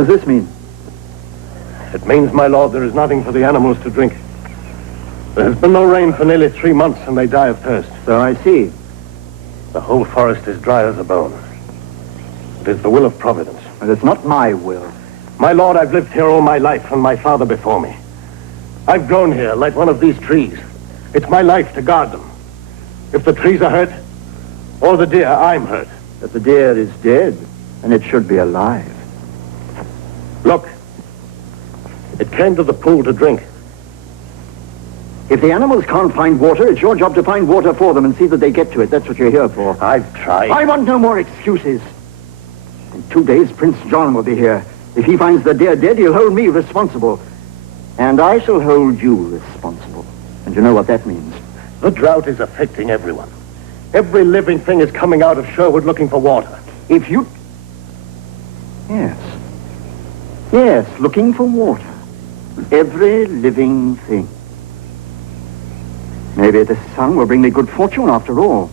does this mean? It means, my lord, there is nothing for the animals to drink. There has been no rain for nearly 3 months, and they die of thirst. So I see. The whole forest is dry as a bone. It is the will of Providence. And it's not my will. My lord, I've lived here all my life, and my father before me. I've grown here like one of these trees. It's my life to guard them. If the trees are hurt, or the deer, I'm hurt. But the deer is dead, and it should be alive. Look. It came to the pool to drink. If the animals can't find water, it's your job to find water for them and see that they get to it. That's what you're here for. I've tried. I want no more excuses. In 2 days, Prince John will be here. If he finds the deer dead, he'll hold me responsible. And I shall hold you responsible. And you know what that means. The drought is affecting everyone. Every living thing is coming out of Sherwood looking for water. If you... Yes. Yes, looking for water. Every living thing. Maybe this sun will bring me good fortune after all.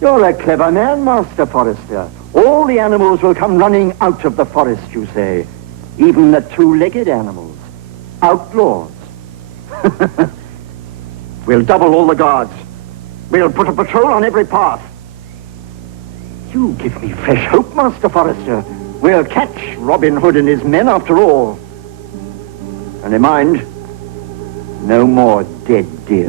You're a clever man, Master Forester. All the animals will come running out of the forest, you say. Even the two-legged animals. Outlaws. We'll double all the guards. We'll put a patrol on every path. You give me fresh hope, Master Forester. We'll catch Robin Hood and his men after all. Only mind, no more dead deer.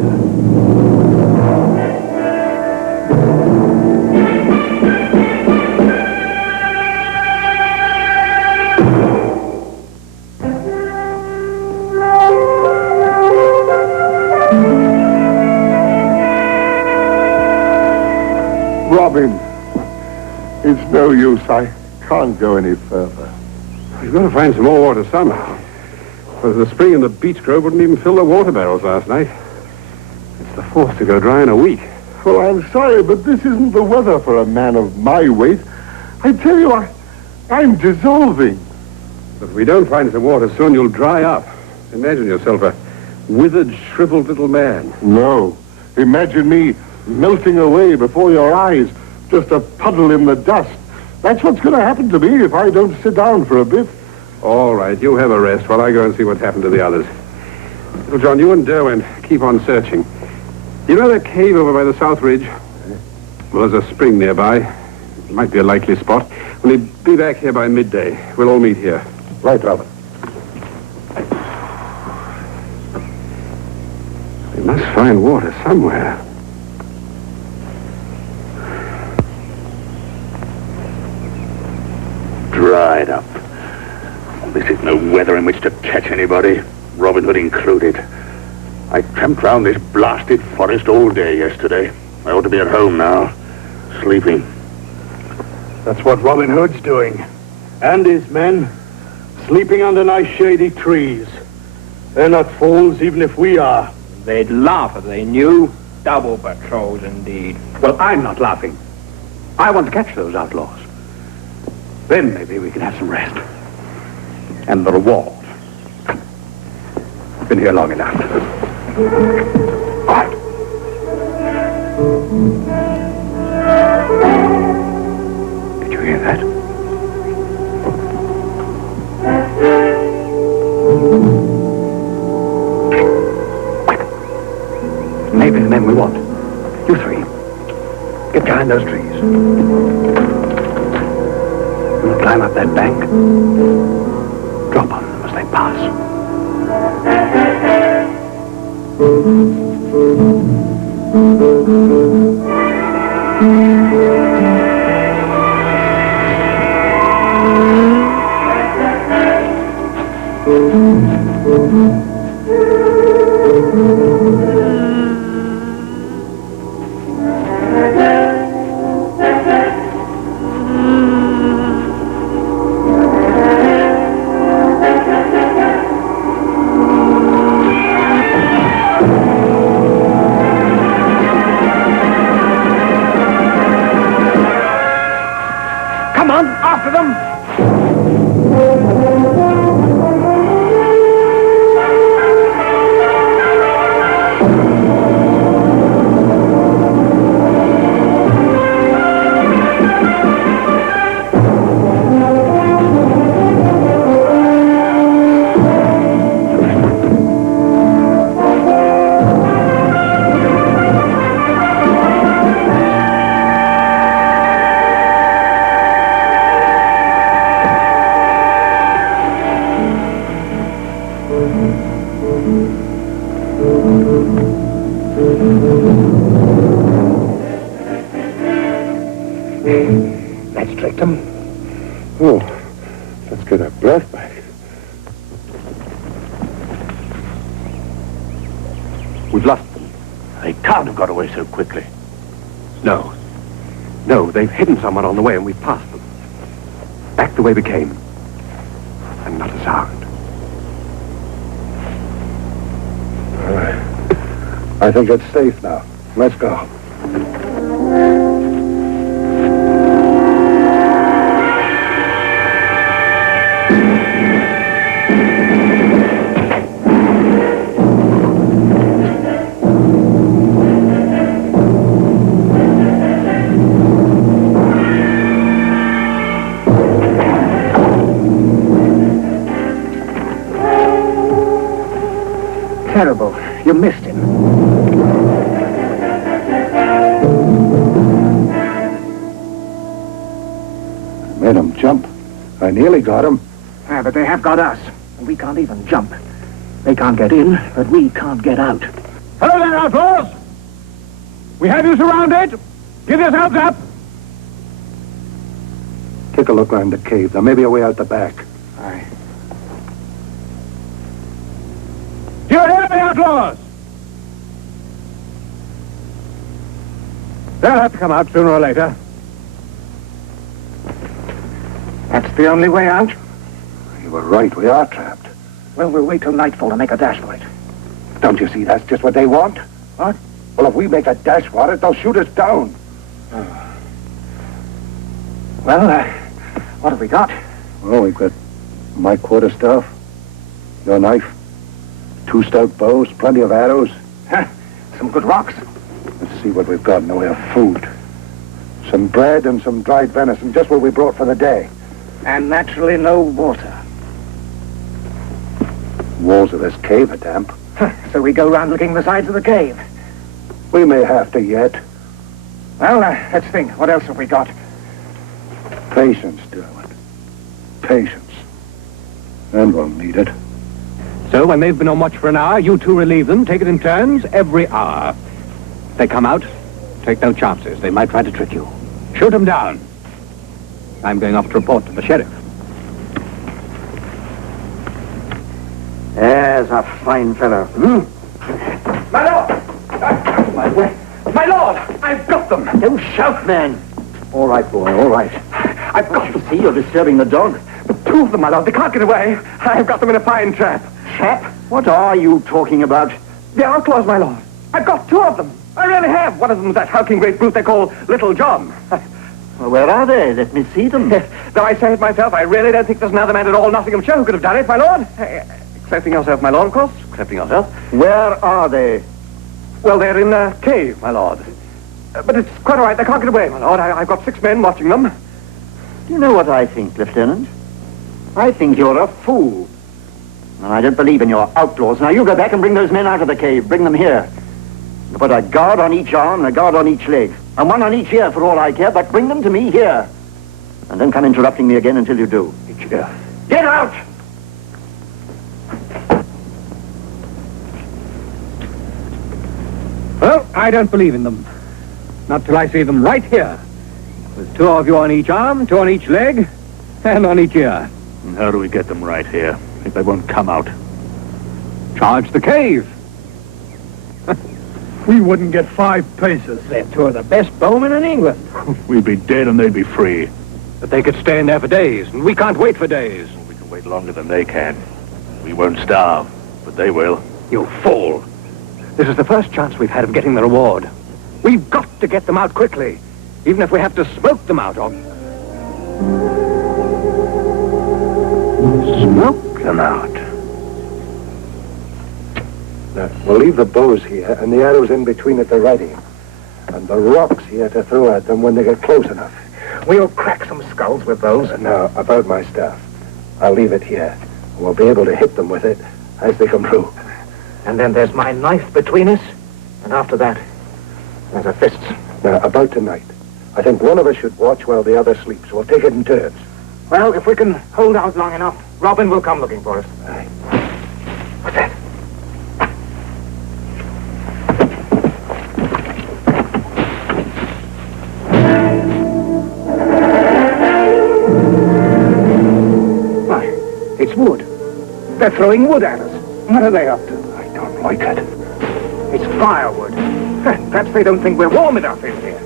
Robin, it's no use. I can't go any further. You've got to find some more water somehow. Because the spring in the beech grove wouldn't even fill the water barrels last night. It's the fourth to go dry in a week. Well, I'm sorry, but this isn't the weather for a man of my weight. I tell you, I'm dissolving. But if we don't find some water soon, you'll dry up. Imagine yourself a withered, shriveled little man. No. Imagine me melting away before your eyes, just a puddle in the dust. That's what's going to happen to me if I don't sit down for a bit. All right, you have a rest while I go and see what's happened to the others. Well, John, you and Derwent keep on searching. You know that cave over by the South Ridge? Well, there's a spring nearby. It might be a likely spot. We'll be back here by midday. We'll all meet here. Right, Robin. We must find water somewhere. Dried up. This is no weather in which to catch anybody, Robin Hood included. I tramped round this blasted forest all day yesterday. I ought to be at home now, sleeping. That's what Robin Hood's doing. And his men, sleeping under nice shady trees. They're not fools, even if we are. They'd laugh if they knew. Double patrols, indeed. Well, I'm not laughing. I want to catch those outlaws. Then maybe we can have some rest. And the reward. Been here long enough. Quiet. Did you hear that? Maybe the men we want. You three. Get behind those trees. We'll climb up that bank. Drop on them as they pass. That's tricked him. Oh, let's get our breath back. We've lost them. They can't have got away so quickly. No. No, they've hidden someone on the way and we've passed them. Back the way we came. And not a sound. All right. I think it's safe now. Let's go. Terrible. You missed him. Made him jump. I nearly got him. Ah, but they have got us. And we can't even jump. They can't get in, but we can't get out. Hello there, outlaws! We have you surrounded. Give yourselves up. Take a look around the cave. There may be a way out the back. Aye. Do you hear me, outlaws? They'll have to come out sooner or later. That's the only way out. You were right. We are trapped. Well, we'll wait till nightfall to make a dash for it. Don't you see that's just what they want? What? Well, if we make a dash for it, they'll shoot us down. Well, what have we got? Well, we've got my quarterstaff, your knife, 2 stout bows, plenty of arrows. Some good rocks. Let's see what we've got in the way of food. Some bread and some dried venison, just what we brought for the day. And naturally no water. Walls of this cave are damp. So we go round licking the sides of the cave. We may have to yet. Well, let's think. What else have we got? Patience, Derwent. Patience. And we'll need it. So when they've been on watch for an hour, you two relieve them, take it in turns every hour. If they come out, take no chances. They might try to trick you. Shoot them down. I'm going off to report to the sheriff. There's a fine fellow. My lord! My lord! I've got them! Don't shout, man. All right, boy, all right. I've got them. See, you're disturbing the dog. Two of them, my lord. They can't get away. I've got them in a fine trap. Trap? What are you talking about? The outlaws, my lord. I've got 2 of them. I really have. One of them's that hulking great brute they call Little John. Well, where are they? Let me see them. Though I say it myself, I really don't think there's another man at all Nottinghamshire who could have done it, my lord. Excepting yourself, my lord, of course. Excepting yourself. Where are they? Well, they're in a cave, my lord. But it's quite all right. They can't get away, my lord. I've got 6 men watching them. Do you know what I think, Lieutenant? I think you're a fool. And I don't believe in your outlaws. Now, you go back and bring those men out of the cave. Bring them here. You put a guard on each arm and a guard on each leg. And one on each ear for all I care, but bring them to me here. And don't come interrupting me again until you do. Each ear. Get out! Well, I don't believe in them. Not till I see them right here. With 2 of you on each arm, 2 on each leg, and on each ear. And how do we get them right here if they won't come out? Charge the cave. We wouldn't get 5 paces. They're 2 of the best bowmen in England. We'd be dead and they'd be free. But they could stay in there for days, and we can't wait for days. We can wait longer than they can. We won't starve, but they will. You fool. This is the first chance we've had of getting the reward. We've got to get them out quickly, even if we have to smoke them out or... Smoke them out. Now, we'll leave the bows here and the arrows in between at the ready. And the rocks here to throw at them when they get close enough. We'll crack some skulls with those. Now, about my staff. I'll leave it here. We'll be able to hit them with it as they come through. And then there's my knife between us. And after that, there's a fists. Now, about tonight. I think one of us should watch while the other sleeps. We'll take it in turns. Well, if we can hold out long enough, Robin will come looking for us. Aye. They're throwing wood at us. What are they up to? I don't like it. It's firewood. Perhaps they don't think we're warm enough in here.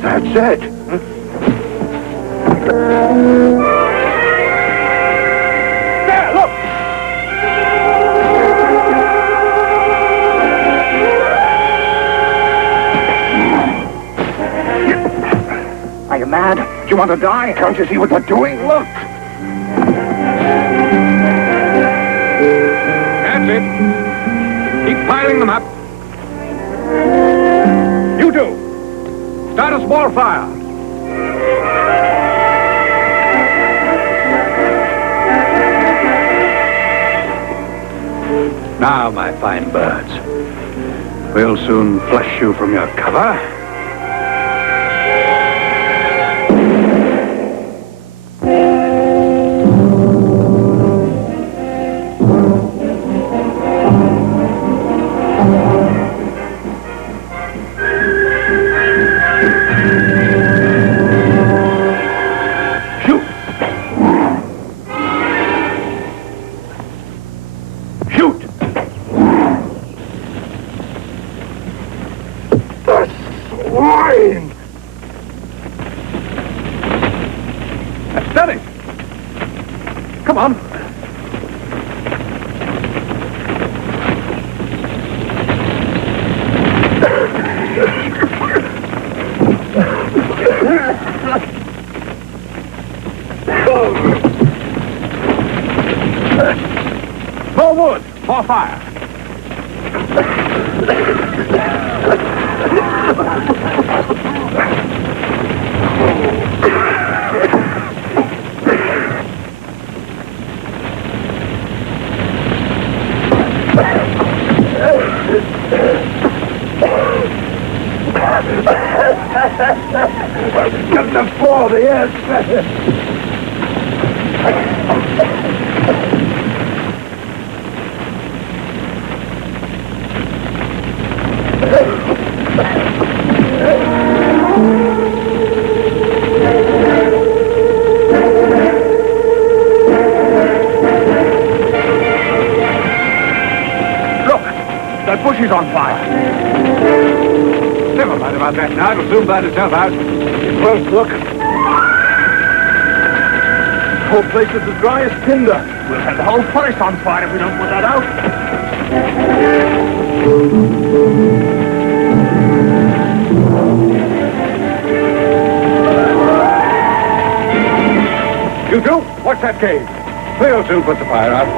That's it. There, look! Are you mad? Do you want to die? Can't you see what they're doing? Look! That's it. Keep piling them up. You two, start a small fire. Now, my fine birds, we'll soon flush you from your cover. Steady. Come on. More wood, more fire. Couldn't afford it, yes. Look, that bush is on fire. Never mind about that now. It'll soon burn itself out. Close look. The whole place is as dry as tinder. We'll have the whole forest on fire if we don't put that out. You two, watch that cave. We'll soon put the fire out.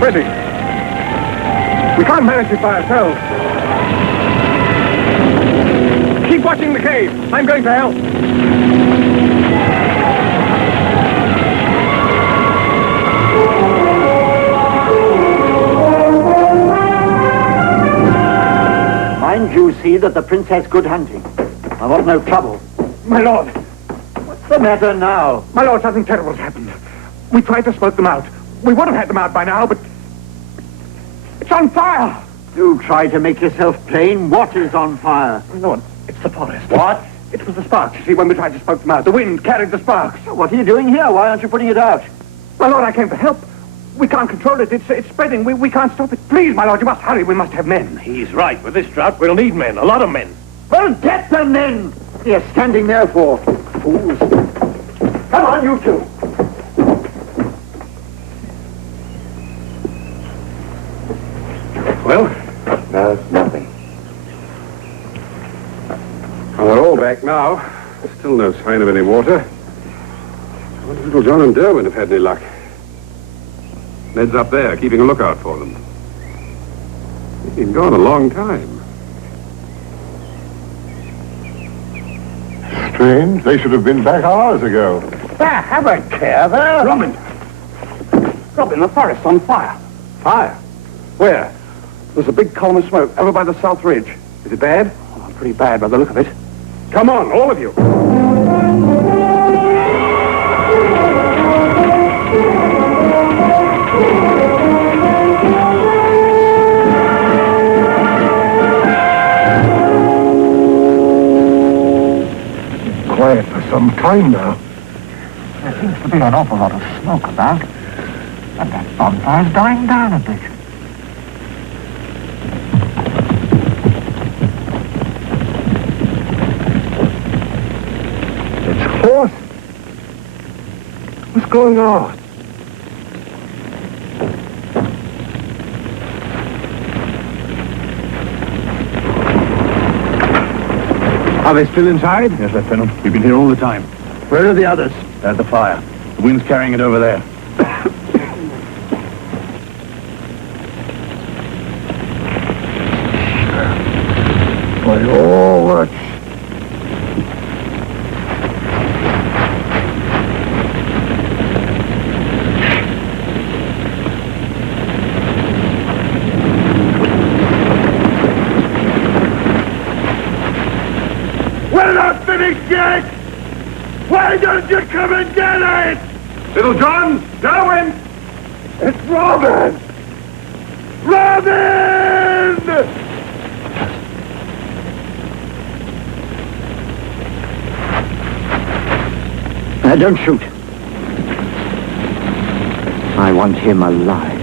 Pretty. We can't manage it by ourselves. Keep watching the cave. I'm going to help. Mind you see that the prince has good hunting. I want no trouble. My lord. What's the matter now? My lord, something terrible's happened. We tried to smoke them out. We would have had them out by now, but it's on fire. Do try to make yourself plain. What is on fire? Lord, it's the forest. What? It was the sparks, you see, when we tried to smoke them out. The wind carried the sparks. What are you doing here? Why aren't you putting it out? My lord, I came to help. We can't control it. It's spreading. We can't stop it. Please, my lord, you must hurry. We must have men. He's right. With this drought, we'll need men. A lot of men. Well, get the men! What are you standing there for? Fools. Come on, you two. Well? No, nothing. Well, they're all back now. Still no sign of any water. I wonder if little John and Derwin have had any luck. Ned's up there, keeping a lookout for them. He's been gone a long time. Strange. They should have been back hours ago. There, have a care there. Robin, the forest's on fire. Fire? Where? There's a big column of smoke over by the South Ridge. Is it bad? Oh, pretty bad by the look of it. Come on, all of you. some time now. There seems to be an awful lot of smoke about. And that bonfire's dying down a bit. It's hot. What's going on? Are they still inside? Yes, Lieutenant. We've been here all the time. Where are the others? At the fire. The wind's carrying it over there. By all that's... We're not finished yet! Why don't you come and get it? Little John, Darwin! It's Robin! Robin! Don't shoot. I want him alive.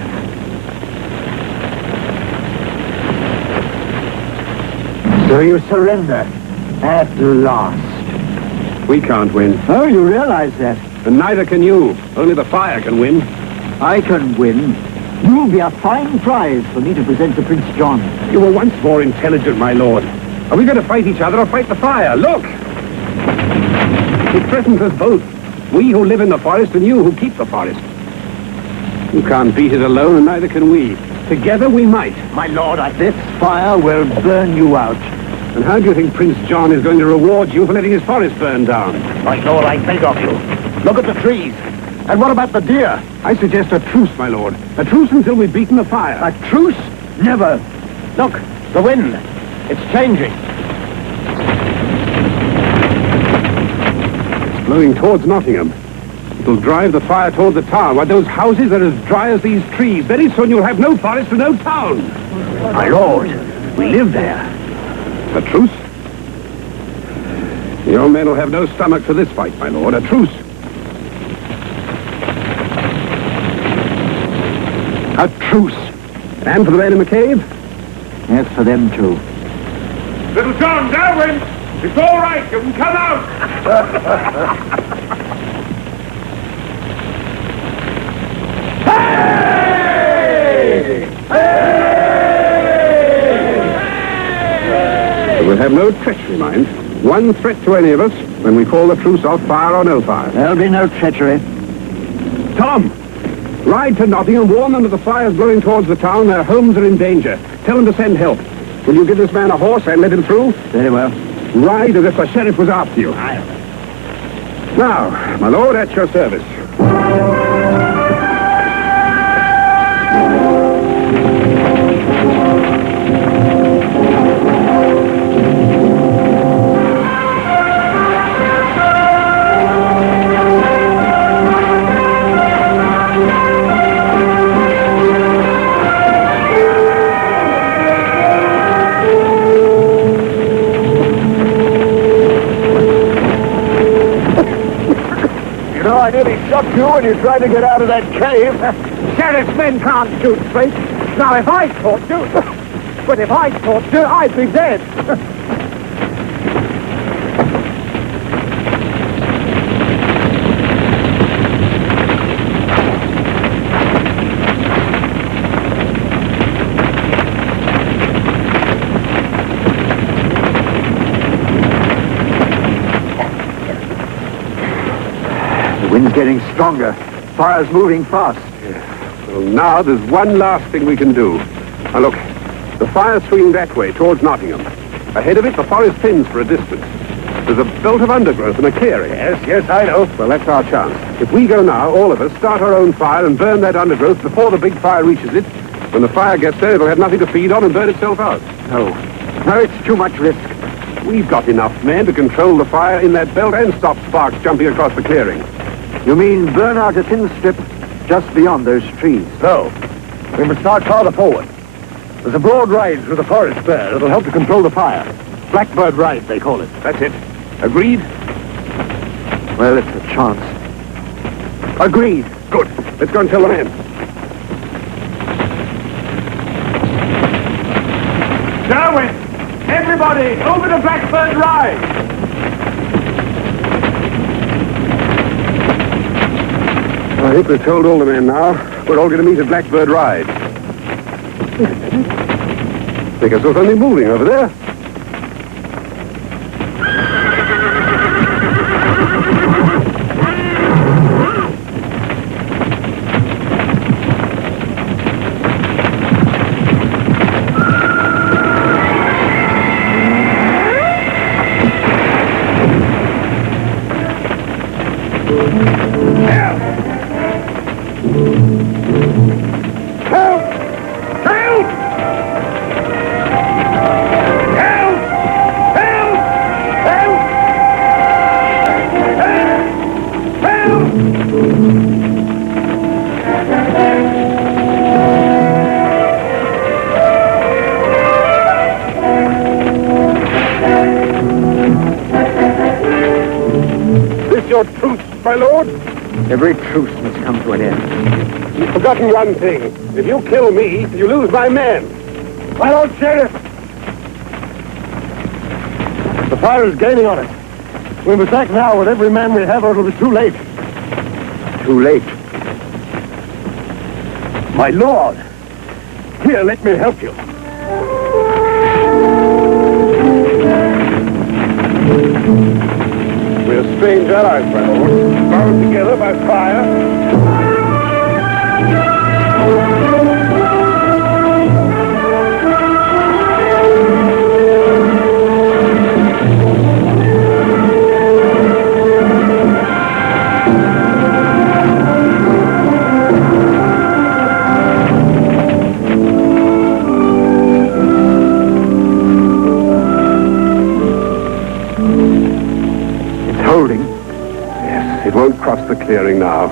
So you surrender at last. We can't win. Oh, you realize that? And neither can you. Only the fire can win. I can win. You'll be a fine prize for me to present to Prince John. You were once more intelligent, my lord. Are we going to fight each other or fight the fire? Look! It threatens us both. We who live in the forest and you who keep the forest. You can't beat it alone and neither can we. Together we might. My lord, this fire will burn you out. And how do you think Prince John is going to reward you for letting his forest burn down? My lord, I beg of you. Look at the trees. And what about the deer? I suggest a truce, my lord. A truce until we've beaten the fire. A truce? Never. Look, the wind. It's changing. It's blowing towards Nottingham. It'll drive the fire toward the town. Why, those houses are as dry as these trees. Very soon you'll have no forest and no town. My lord, we live there. A truce? Your men will have no stomach for this fight, my lord. A truce. A truce. And for the men in the cave? Yes, for them too. Little John, Darwin! It's all right. You can come out. We'll have no treachery, mind. One threat to any of us when we call the truce off, fire or no fire. There'll be no treachery. Tom, ride to Nottingham, warn them that the fire's blowing towards the town. Their homes are in danger. Tell them to send help. Will you give this man a horse and let him through? Very well. Ride as if the sheriff was after you. Now, my lord, at your service. I nearly shot you when you tried to get out of that cave. Sheriff's men can't shoot straight. Now, if I fought you... But if I fought you, I'd be dead. The wind's getting stronger. Fire's moving fast. Well, now there's one last thing we can do. Now look, the fire's swinging that way, towards Nottingham. Ahead of it, the forest thins for a distance. There's a belt of undergrowth and a clearing. Yes, I know. Well, that's our chance. If we go now, all of us, start our own fire and burn that undergrowth before the big fire reaches it, when the fire gets there, it'll have nothing to feed on and burn itself out. No. No, it's too much risk. We've got enough men to control the fire in that belt and stop sparks jumping across the clearing. You mean burn out a thin strip just beyond those trees? No. We must start farther forward. There's a broad ride through the forest there that'll help to control the fire. Blackbird Ride, they call it. That's it. Agreed? Well, it's a chance. Agreed. Good. Let's go and tell the men. Darwin! Everybody, over to Blackbird Ride! I think we've told all the men now. We're all going to meet at Blackbird Ride. Think I saw something moving over there. Your truce, my lord? Every truce must come to an end. You've forgotten one thing. If you kill me, you lose my men. My lord sheriff! The fire is gaining on us. We must act now with every man we have, or it'll be too late. Too late. My lord! Here, let me help you. We're strange allies, my lord. Bound together by fire. It won't cross the clearing now.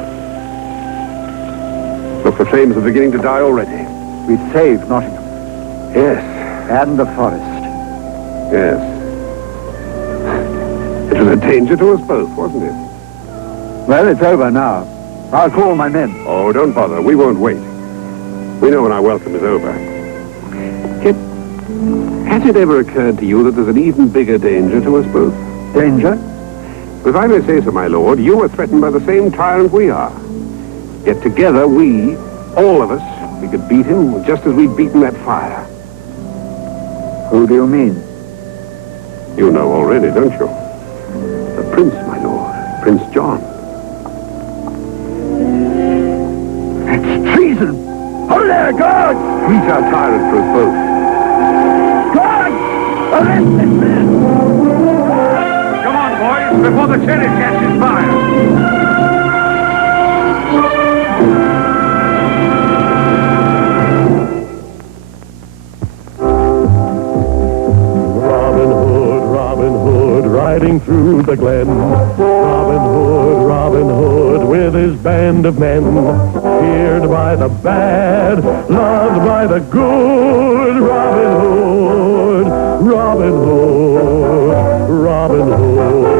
Look, the flames are beginning to die already. We've saved Nottingham. Yes. And the forest. Yes. It was a danger to us both, wasn't it? Well, it's over now. I'll call my men. Oh, don't bother. We won't wait. We know when our welcome is over. Yet, has it ever occurred to you that there's an even bigger danger to us both? Danger? If I may say so, my lord, you are threatened by the same tyrant we are. Yet together we, all of us, we could beat him just as we've beaten that fire. Who do you mean? You know already, don't you? The prince, my lord. Prince John. It's treason! Hold there, guards! He's our tyrant for us both. Guards! Arrest this man! Come on, boys, before the cherry catches fire. Robin Hood, riding through the glen. Robin Hood, with his band of men. Feared by the bad, loved by the good. Robin Hood, Robin Hood, Robin Hood.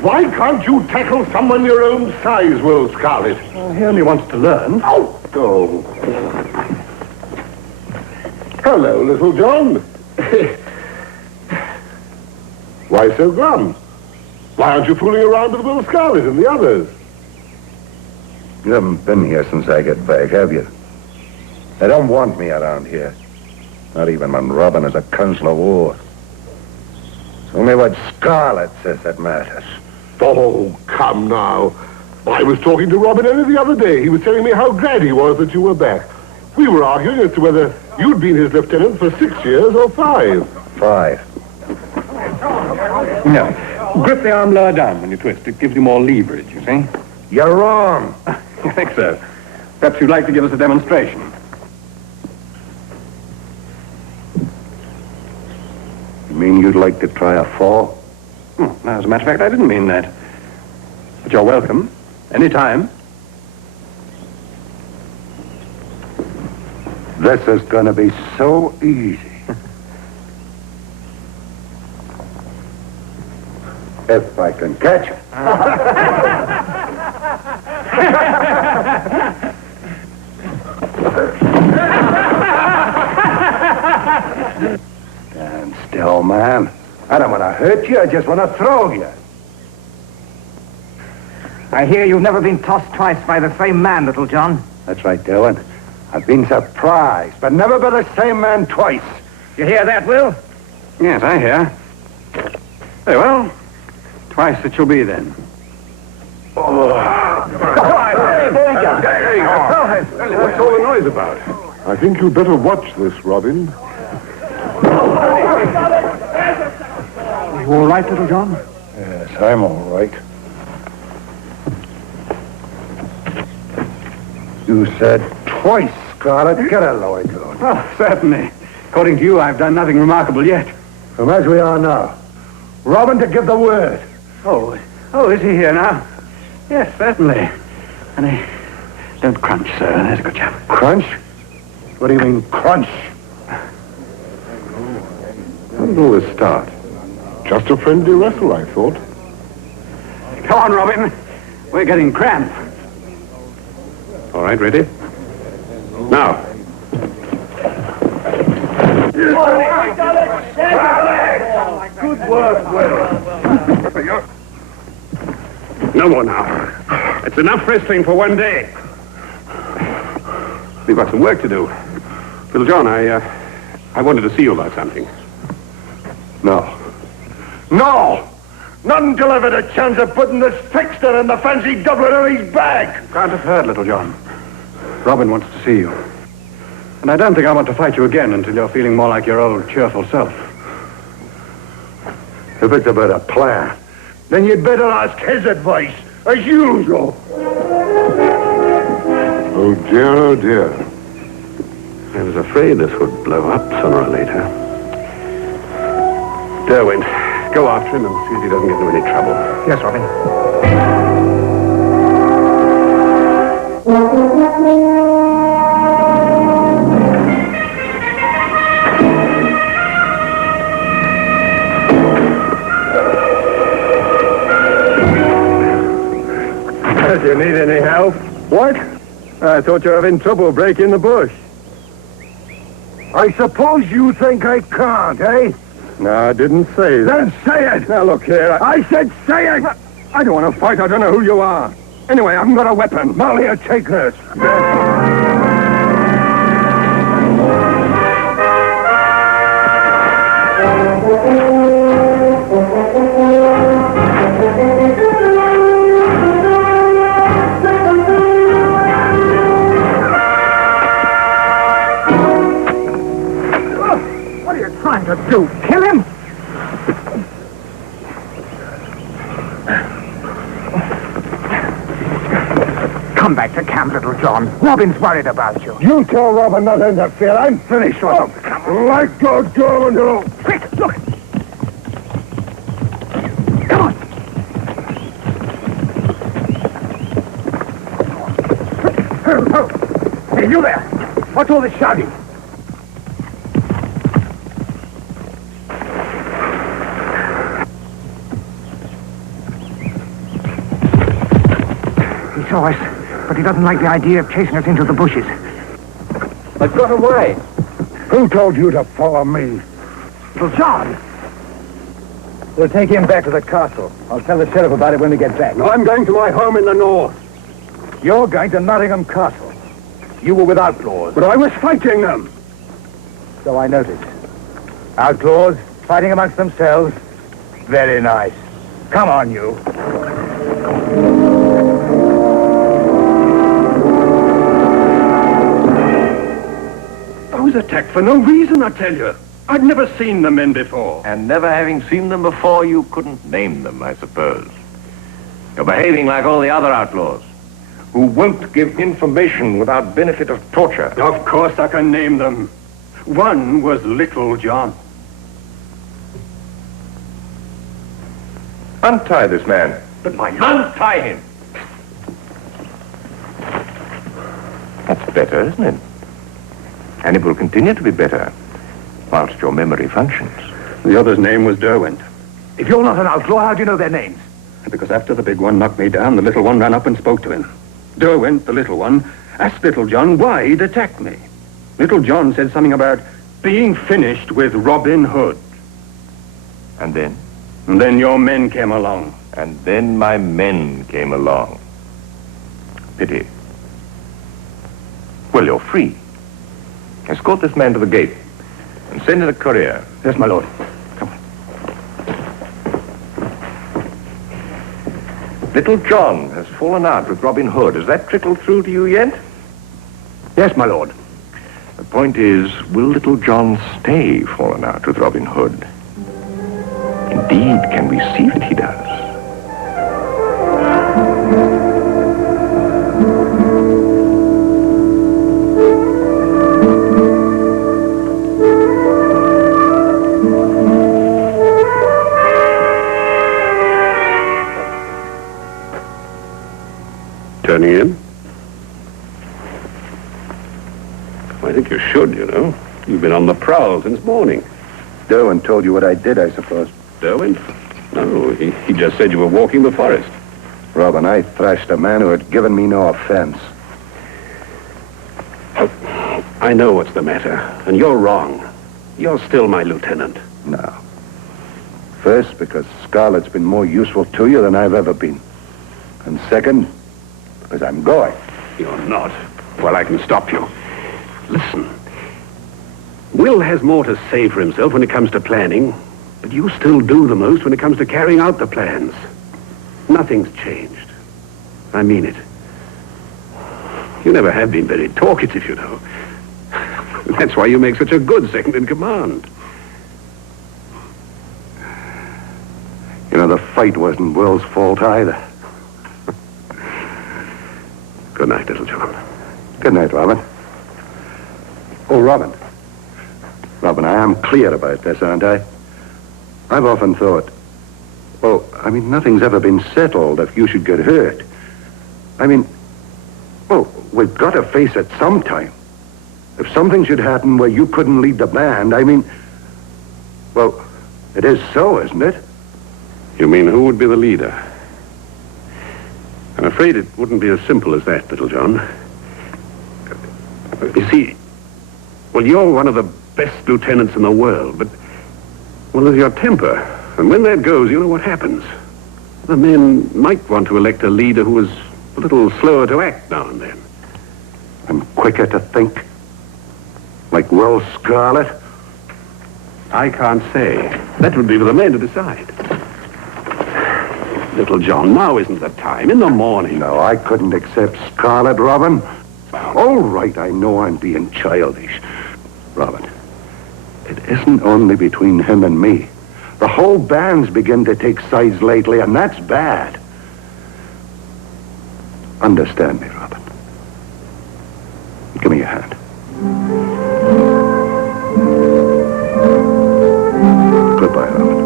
Why can't you tackle someone your own size, Will Scarlet? He only wants to learn. Oh. Hello, Little John. Why so glum? Why aren't you fooling around with Will Scarlet and the others? You haven't been here since I got back, have you? They don't want me around here. Not even when Robin is a council of war. It's only what Scarlet says that matters. Oh, come now. I was talking to Robin only the other day. He was telling me how glad he was that you were back. We were arguing as to whether you'd been his lieutenant for 6 years or 5. 5. No. Grip the arm lower down when you twist. It gives you more leverage, you see? You're wrong. You think so? Perhaps you'd like to give us a demonstration. You mean you'd like to try a fall? No, as a matter of fact, I didn't mean that. But you're welcome. Any time. This is going to be so easy. If I can catch it. Stand still, man. I don't want to hurt you. I just want to throw you. I hear you've never been tossed twice by the same man, Little John. That's right, Dylan. I've been surprised, but never by the same man twice. You hear that, Will? Yes, I hear. Very well. Twice it shall be, then. What's all the noise about? I think you'd better watch this, Robin. You all right, Little John? Yes, I'm all right. You said twice, Scarlet. Get a lower tone. Oh, certainly. According to you, I've done nothing remarkable yet. From as we are now. Robin to give the word. Oh, is he here now? Yes, certainly. And don't crunch, sir. There's a good chap. Crunch? What do you mean, crunch? How did all this start? Just a friendly wrestle, I thought. Come on, Robin. We're getting cramped. All right, ready? Now. Good work, Will. No more now. It's enough wrestling for one day. We've got some work to do. Little John, I wanted to see you about something. No. No! Not until I've had a chance of putting this fixture and the fancy doublet in his bag. Can't have heard, Little John. Robin wants to see you. And I don't think I want to fight you again until you're feeling more like your old cheerful self. If it's about a plan, then you'd better ask his advice, as usual. Oh, dear, oh, dear. I was afraid this would blow up sooner or later. Derwent, go after him and see if he doesn't get into any trouble. Yes, Robin. Do you need any help? What? I thought you were having trouble breaking the bush. I suppose you think I can't, eh? No, I didn't say that. Then say it! Now, look here. I said say it! I don't want to fight. I don't know who you are. Anyway, I haven't got a weapon. Molly, here, take this. What are you trying to do? Kill him? Come back to camp, Little John. Robin's worried about you. You tell Robin not to interfere. I'm finished with him. Let go, Derwent, you. Quick, look. Come on. Hey, you there. What's all this shouting? He saw us, but he doesn't like the idea of chasing us into the bushes. I've got away. Who told you to follow me? Little John. We'll take him back to the castle. I'll tell the sheriff about it when we get back. I'm going to my home in the north. You're going to Nottingham Castle. You were with outlaws. But I was fighting them. So I noticed. Outlaws fighting amongst themselves. Very nice. Come on, you. was attacked for no reason, I tell you. I'd never seen the men before. And never having seen them before, you couldn't name them, I suppose. You're behaving like all the other outlaws, who won't give information without benefit of torture. Of course I can name them. One was Little John. Untie this man. But my lord... Untie him! That's better, isn't it? And it will continue to be better whilst your memory functions. The other's name was Derwent. If you're not an outlaw, how do you know their names? Because after the big one knocked me down, the little one ran up and spoke to him. Derwent, the little one, asked Little John why he'd attacked me. Little John said something about being finished with Robin Hood. And then? And then your men came along. And then my men came along. Pity. Well, you're free. Escort this man to the gate and send in a courier. Yes, my lord. Come on. Little John has fallen out with Robin Hood. Has that trickled through to you yet? Yes, my lord. The point is, will Little John stay fallen out with Robin Hood? Indeed, can we see that he does? Turning in? I think you should, you know. You've been on the prowl since morning. Derwent told you what I did, I suppose. Derwent? No, he just said you were walking the forest. Robin, I thrashed a man who had given me no offense. I know what's the matter, and you're wrong. You're still my lieutenant. No. First, because Scarlett's been more useful to you than I've ever been. And second, because I'm going. You're not. Well, I can stop you. Listen. Will has more to say for himself when it comes to planning, but you still do the most when it comes to carrying out the plans. Nothing's changed. I mean it. You never have been very talkative, you know. That's why you make such a good second in command. You know, the fight wasn't Will's fault either. Good night, Little John. Good night, Robin. Oh, Robin. Robin, I am clear about this, aren't I? I've often thought, well, I mean, nothing's ever been settled if you should get hurt. I mean, well, we've got to face it sometime. If something should happen where you couldn't lead the band, I mean, well, it is so, isn't it? You mean who would be the leader? I'm afraid it wouldn't be as simple as that, Little John. You see, well, you're one of the best lieutenants in the world, but, well, there's your temper. And when that goes, you know what happens. The men might want to elect a leader who was a little slower to act now and then. And quicker to think. Like Will Scarlett. I can't say. That would be for the men to decide. Little John, now isn't the time. In the morning. No, I couldn't accept Scarlett, Robin. All right, I know I'm being childish. Robin, it isn't only between him and me. The whole band's begun to take sides lately, and that's bad. Understand me, Robin. Give me your hand. Goodbye, Robin.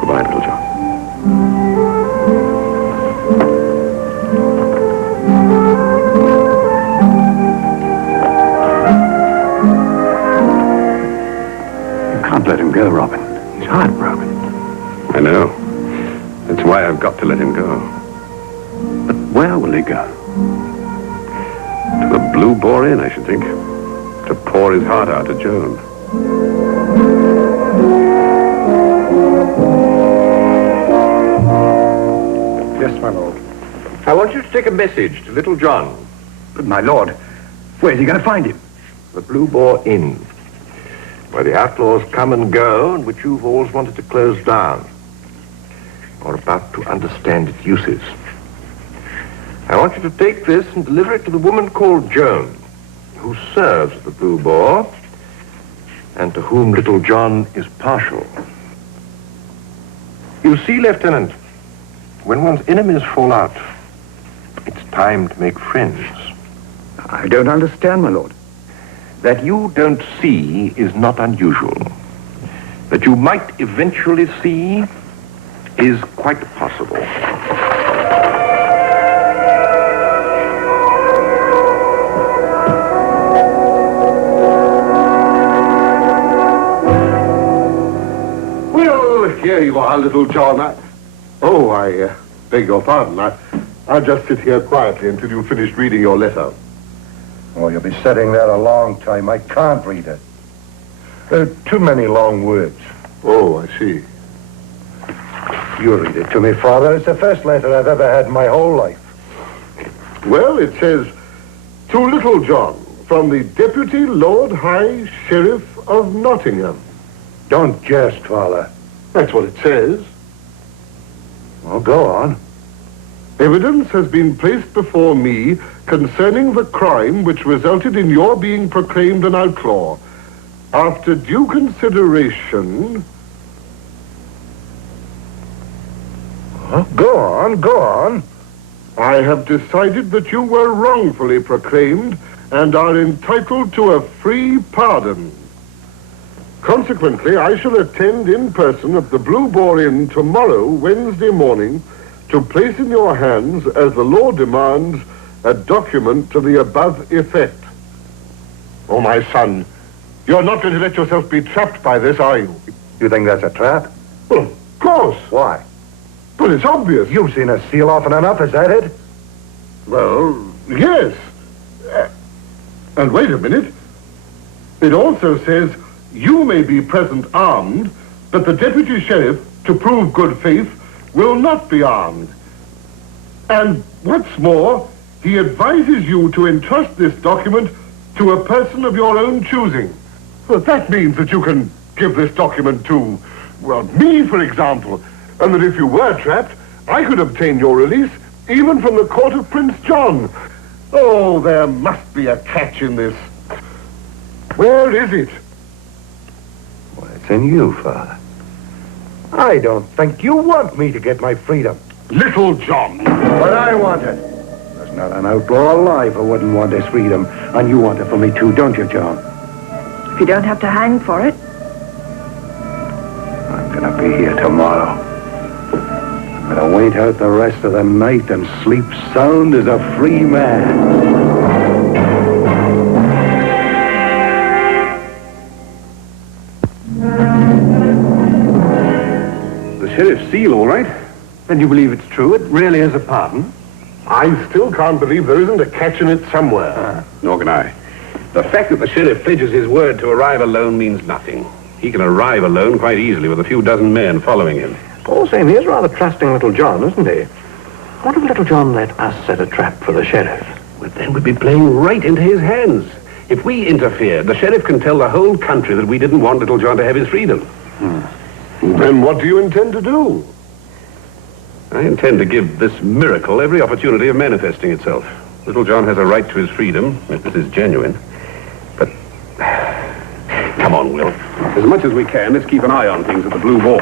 Goodbye, Little John. You can't let him go, Robin. He's heartbroken. I know. That's why I've got to let him go. But where will he go? To the Blue Boar Inn, I should think. To pour his heart out to Joan. Yes, my lord. I want you to take a message to Little John. But, my lord, where's he going to find him? The Blue Boar Inn, where the outlaws come and go, and which you've always wanted to close down, or about to understand its uses. I want you to take this and deliver it to the woman called Joan, who serves the Blue Boar and to whom Little John is partial. You see, Lieutenant, when one's enemies fall out, it's time to make friends. I don't understand, my lord. That you don't see is not unusual. That you might eventually see is quite possible. Well, here you are, Little John. I beg your pardon. I'll just sit here quietly until you've finished reading your letter. Oh, you'll be sitting there a long time. I can't read it. There are too many long words. Oh, I see. You read it to me, Father. It's the first letter I've ever had in my whole life. Well, it says, to Little John, from the Deputy Lord High Sheriff of Nottingham. Don't jest, Father. That's what it says. Well, go on. Evidence has been placed before me concerning the crime which resulted in your being proclaimed an outlaw. After due consideration... Go on. I have decided that you were wrongfully proclaimed and are entitled to a free pardon. Consequently, I shall attend in person at the Blue Boar Inn tomorrow, Wednesday morning, to place in your hands, as the law demands, a document to the above effect. Oh, my son, you're not going to let yourself be trapped by this, are you? You think that's a trap? Well, of course. Why? But it's obvious. You've seen us seal often enough, is that it? Well, yes. And wait a minute. It also says you may be present armed, but the deputy sheriff, to prove good faith, will not be armed. And what's more, he advises you to entrust this document to a person of your own choosing. Well, that means that you can give this document to, well, me, for example, and that if you were trapped, I could obtain your release even from the court of Prince John. Oh, there must be a catch in this. Where is it? Well, it's in you, Father. I don't think you want me to get my freedom. Little John. But I want it. There's not an outlaw alive who wouldn't want his freedom. And you want it for me too, don't you, John? If you don't have to hang for it. I'm gonna be here tomorrow. I'm gonna wait out the rest of the night and sleep sound as a free man. Sheriff's seal, all right. Then you believe it's true? It really is a pardon? I still can't believe there isn't a catch in it somewhere. Nor can I. The fact that the sheriff pledges his word to arrive alone means nothing. He can arrive alone quite easily with a few dozen men following him. All the same, he is rather trusting Little John, isn't he? What if Little John let us set a trap for the sheriff? Well, then we'd be playing right into his hands. If we interfered, the sheriff can tell the whole country that we didn't want Little John to have his freedom. Then what do you intend to do? I intend to give this miracle every opportunity of manifesting itself. Little John has a right to his freedom, if this is genuine. But, come on, Will. As much as we can, let's keep an eye on things at the Blue Boar.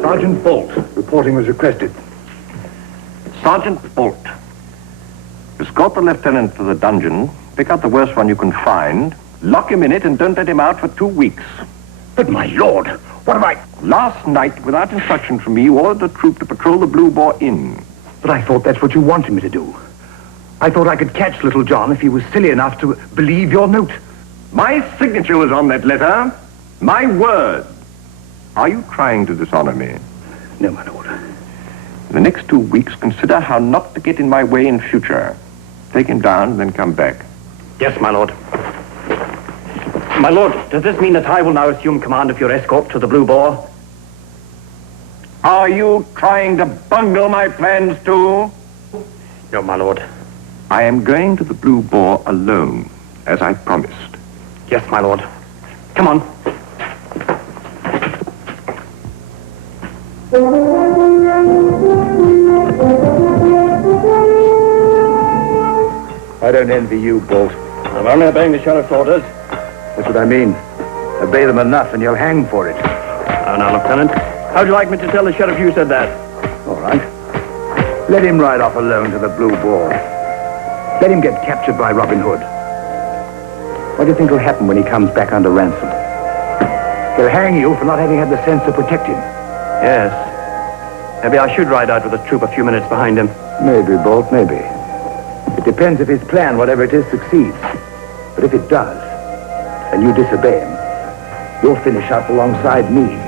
Sergeant Bolt, reporting was requested. Sergeant Bolt, escort the lieutenant to the dungeon, pick out the worst one you can find, lock him in it, and don't let him out for 2 weeks. But my lord, what have I... Last night, without instruction from me, you ordered a troop to patrol the Blue Boar Inn. But I thought that's what you wanted me to do. I thought I could catch Little John if he was silly enough to believe your note. My signature was on that letter. My word. Are you trying to dishonor me? No, my lord. In the next 2 weeks, consider how not to get in my way in future. Take him down, then come back. Yes, my lord. My lord, does this mean that I will now assume command of your escort to the Blue Boar? Are you trying to bungle my plans too? No, my lord. I am going to the Blue Boar alone, as I promised. Yes, my lord. Come on. I don't envy you, Bolt. I'm only obeying the sheriff's orders. That's what I mean. Obey them enough and you'll hang for it. Now, Lieutenant, how'd you like me to tell the sheriff you said that? All right. Let him ride off alone to the Blue Ball. Let him get captured by Robin Hood. What do you think will happen when he comes back under ransom? He'll hang you for not having had the sense to protect him. Yes. Maybe I should ride out with the troop a few minutes behind him. Maybe, Bolt, maybe. It depends if his plan, whatever it is, succeeds. But if it does, and you disobey him, you'll finish up alongside me.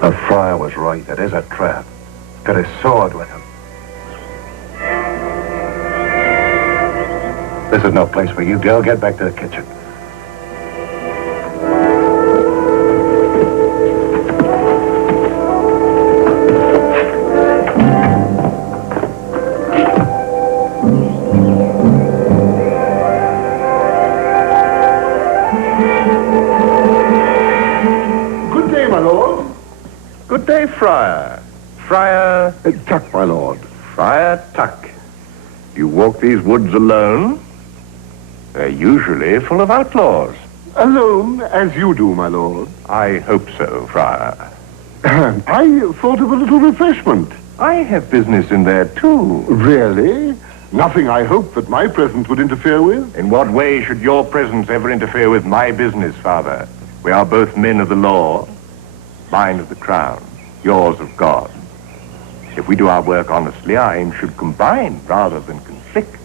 The friar was right. It is a trap. Got his sword with him. This is no place for you, girl. Get back to the kitchen. Good day, my lord. Good day, Friar. Friar... Tuck, my lord. Friar Tuck. You walk these woods alone? They're usually full of outlaws. Alone, as you do, my lord. I hope so, Friar. I thought of a little refreshment. I have business in there, too. Really? Nothing I hope that my presence would interfere with? In what way should your presence ever interfere with my business, Father? We are both men of the law. Mine of the crown, yours of God. If we do our work honestly, our aim should combine rather than conflict.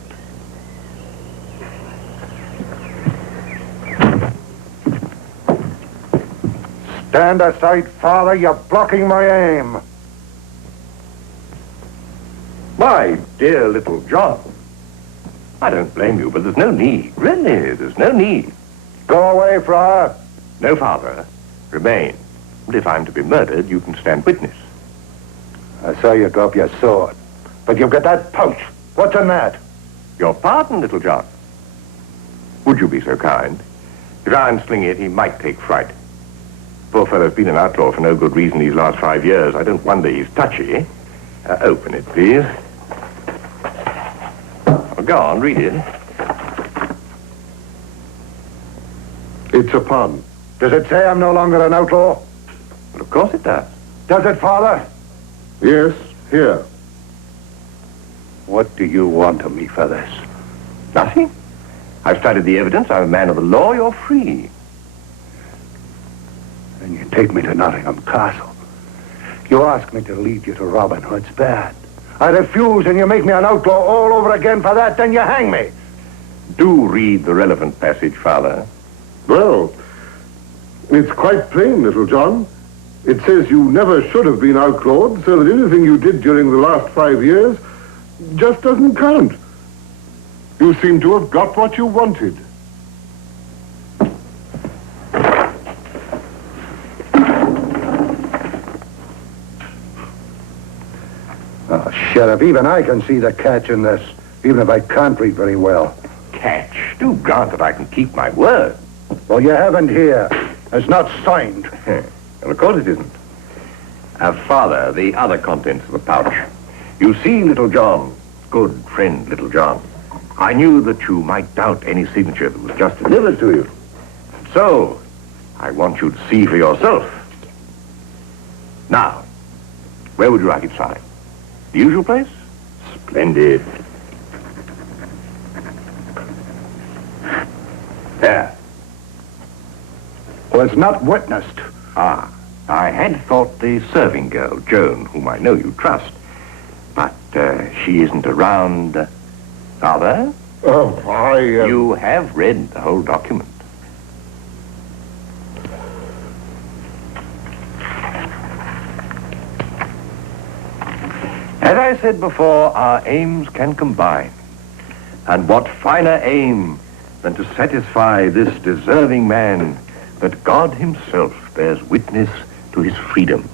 Stand aside, Father. You're blocking my aim. My dear little John, I don't blame you, but there's no need. Really, there's no need. Go away, Friar. No, Father. Remain. And if I'm to be murdered, you can stand witness. I saw you drop your sword. But you've got that pouch. What's in that? Your pardon, little John. Would you be so kind? If I unsling it, he might take fright. Poor fellow's been an outlaw for no good reason these last 5 years. I don't wonder he's touchy. Open it, please. Oh, go on, read it. It's a pun. Does it say I'm no longer an outlaw? Well, of course it does. Does it, Father? Yes, here. What do you want of me for this? Nothing. I've studied the evidence. I'm a man of the law. You're free. Then you take me to Nottingham Castle. You ask me to lead you to Robin Hood's bed. I refuse, and you make me an outlaw all over again for that, then you hang me. Do read the relevant passage, Father. Well, it's quite plain, little John. It says you never should have been outlawed, so that anything you did during the last 5 years just doesn't count. You seem to have got what you wanted. Oh, Sheriff, even I can see the catch in this, even if I can't read very well. Catch. Do grant that I can keep my word. Well, you haven't here. It's not signed. Well, of course it isn't. Father, the other contents of the pouch. You see, little John, good friend, little John, I knew that you might doubt any signature that was just delivered to you. So, I want you to see for yourself. Now, where would you like it signed? The usual place? Splendid. There. Well, it's not witnessed. Ah, I had thought the serving girl, Joan, whom I know you trust. But she isn't around. Father? Oh, You have read the whole document. As I said before, our aims can combine. And what finer aim than to satisfy this deserving man that God himself bears witness to his freedom.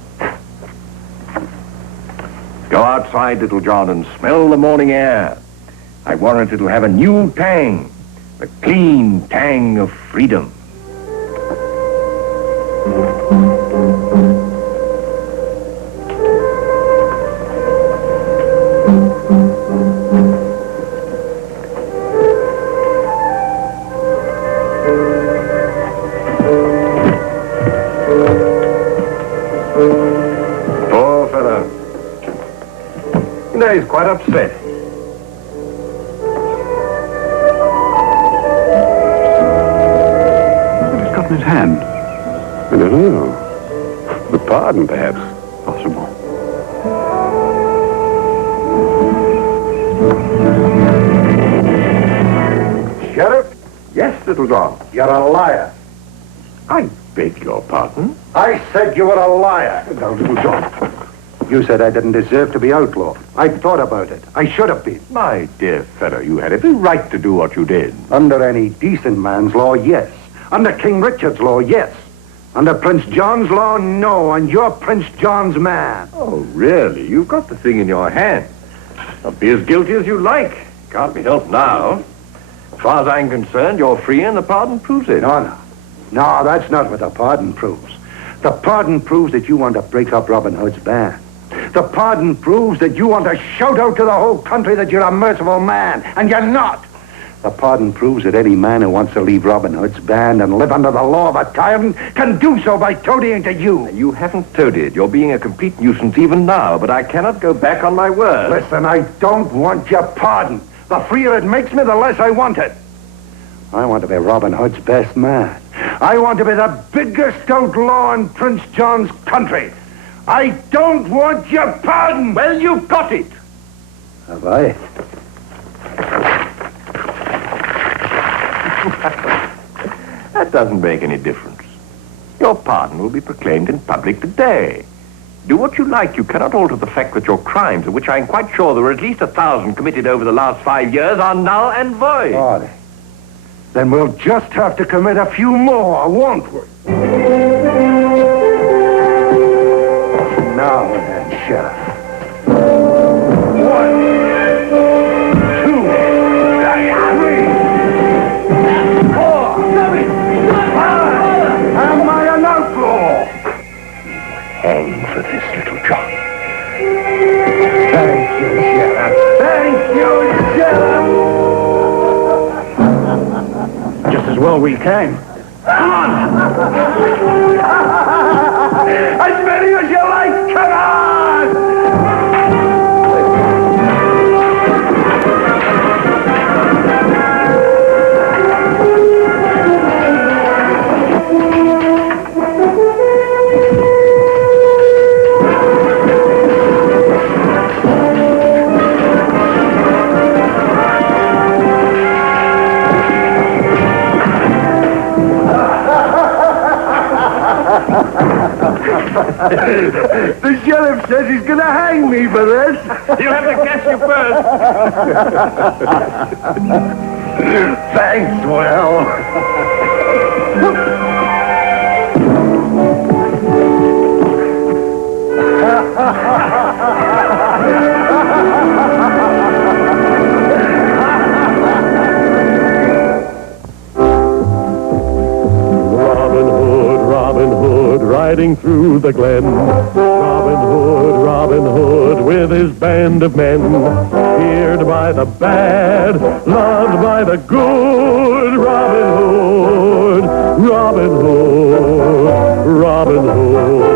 outside, Little John, and smell the morning air. I warrant it'll have a new tang, the clean tang of freedom. Poor fellow. You know, he's quite upset. What has got in his hand? I don't know. The pardon, perhaps. Possible. Sheriff, Yes, Little John. you're a liar. I beg your pardon. I said you were a liar. Now, Little John. You said I didn't deserve to be outlawed. I thought about it. I should have been. My dear fellow, you had every right to do what you did. Under any decent man's law, yes. Under King Richard's law, yes. Under Prince John's law, no. And you're Prince John's man. Oh, really? You've got the thing in your hand. Now, be as guilty as you like. Can't be helped now. As far as I'm concerned, you're free and the pardon proves it. No. No, that's not what the pardon proves. The pardon proves that you want to break up Robin Hood's band. The pardon proves that you want to shout out to the whole country that you're a merciful man, and you're not. The pardon proves that any man who wants to leave Robin Hood's band and live under the law of a tyrant can do so by toadying to you. You haven't toadied. You're being a complete nuisance even now, but I cannot go back on my word. Listen, I don't want your pardon. The freer it makes me, the less I want it. I want to be Robin Hood's best man. I want to be the biggest outlaw in Prince John's country. I don't want your pardon. Well, you've got it. Have I? That doesn't make any difference. Your pardon will be proclaimed in public today. Do what you like. You cannot alter the fact that your crimes, of which I'm quite sure there were at least 1,000 committed over the last 5 years, are null and void. All right. Then we'll just have to commit a few more, won't we? Now then, Sheriff. 1, 2, 3, 4, 5. Am I an outlaw? Hang for this, Little John. Thank you, Sheriff. Thank you, Sheriff. Just as well we came. Come on! As many as you like, come on! The sheriff says he's going to hang me for this. He'll have to catch you first. Thanks, Will. Robin Hood, riding through the glen. Robin Hood, with his band of men. Feared by the bad, loved by the good. Robin Hood, Robin Hood, Robin Hood.